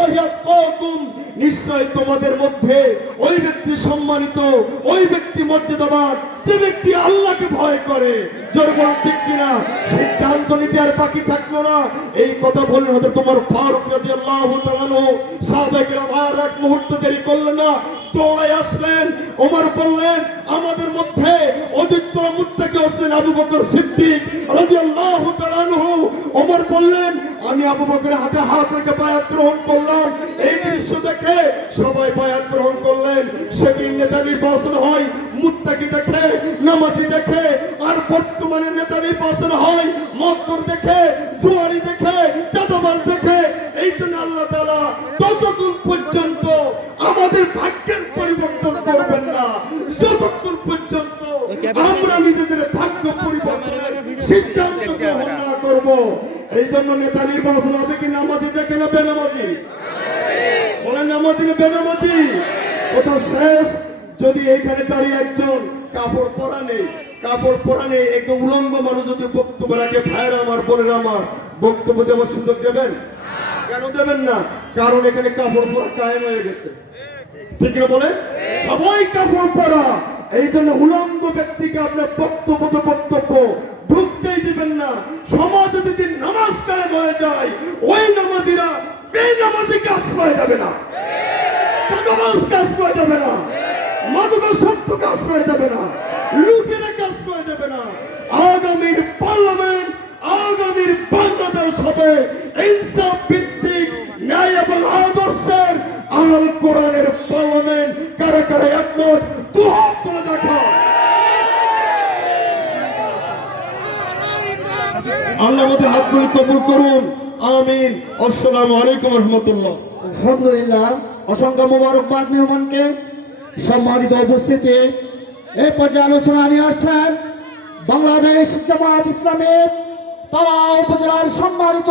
ইন্দাল্লাহি আতকাকুম, নিশ্চয় তোমাদের মধ্যে ওই ব্যক্তি সম্মানিত, ওই ব্যক্তি মর্যাদাবান যে ব্যক্তি আল্লাহকে ভয় করে। জোরে বলুন ঠিক কিনা? সিদ্ধান্ত নিতে আর বাকি থাকলো না। এই কথা বললেন হযরত ওমর ফারুক রাদিয়াল্লাহু তাআলা আনহু। সাহাবায়ে কেরাম আর এক মুহূর্ত দেরি করলেন না, দৌড়ায় আসলেন। ওমর বললেন, আমাদের মধ্যে অধিকতর মুত্তাকি হচ্ছেন আবু বকর সিদ্দিক রাদিয়াল্লাহু তাআলা আনহু। ওমর বললেন, আমি আবু বকরের হাতে হাত রেখে বায়াত গ্রহণ করলাম। এই দৃশ্য দেখে সবাই বায়াত গ্রহণ করলেন। সেদিন নেতা নির্বাচন হয় মুত্তাকি দেখে, নামাজি দেখে, আর বর্তমানে নেতা নির্বাচন হয় মক্কর দেখে, জুয়ারি দেখে, চাঁদাবাজ দেখে। এই জন্য আল্লাহ তাআলা ততক্ষণ পর্যন্ত আমাদের ভাগ্যের পরিবর্তন করবেন না, যতক্ষণ পর্যন্ত আমরা নিজেদের ভাগ্য পরিবর্তনের সিদ্ধান্ত গ্রহণ না করব। এই জন্য নেতা নির্বাচন হবে কি নামাজি দেখে না বেনামাজি? বলেন নামাজি না বেনামাজি? কথা শেষ। যদি এইখানে দাঁড়িয়ে একজন কাপড় পরা নেই, কাপড় পরা নেই, একদম উলঙ্গ মানুষ যদি বক্তব্য রাখে, ভাইরা আমার, বোনেরা আমার, বক্তব্য দেওয়ার সুযোগ দেবেন? কেন দেবেন না? কারণ এখানে কাপড় পরা কায়েম হয়ে গেছে, ঠিক না? বলে সবাই কাপড় পরা। এই জন্য উলঙ্গ ব্যক্তিকে আপনার বক্তব্য ঢুকতেই দিবেন না। সমাজে যদি নামাজ কায়েম হয়ে যায়, ওই নামাজিরা বেনামাজিকে আশ্রয় দেবে না, চাঁদাবাজকে আশ্রয় দেবে না, মাদকাসক্তকে আশ্রয় দেবে না, লুটেরাকে আশ্রয় দেবে না। আগামীর পার্লামেন্ট, আগামীর বাংলাদেশ হবে ইনসাফ ভিত্তিক, ন্যায় এবং আদর্শের আল কোরআনের পার্লামেন্ট। কারা কারা একমত? দুহাত তুলে দেখা। আল্লাহ আমাদের হাতগুলি কবুল করুন, আমিন। আসসালামু আলাইকুম রহমতুল্লাহ। আলহামদুলিল্লাহ, অসংখ্য মোবারকবাদ মেহমানকে। সম্মানিত উপস্থিতি, এই পর্যায়ে আলোচনা নিয়ে আসছেন বাংলাদেশ জামায়াত ইসলামের তারা উপজেলার সম্মানিত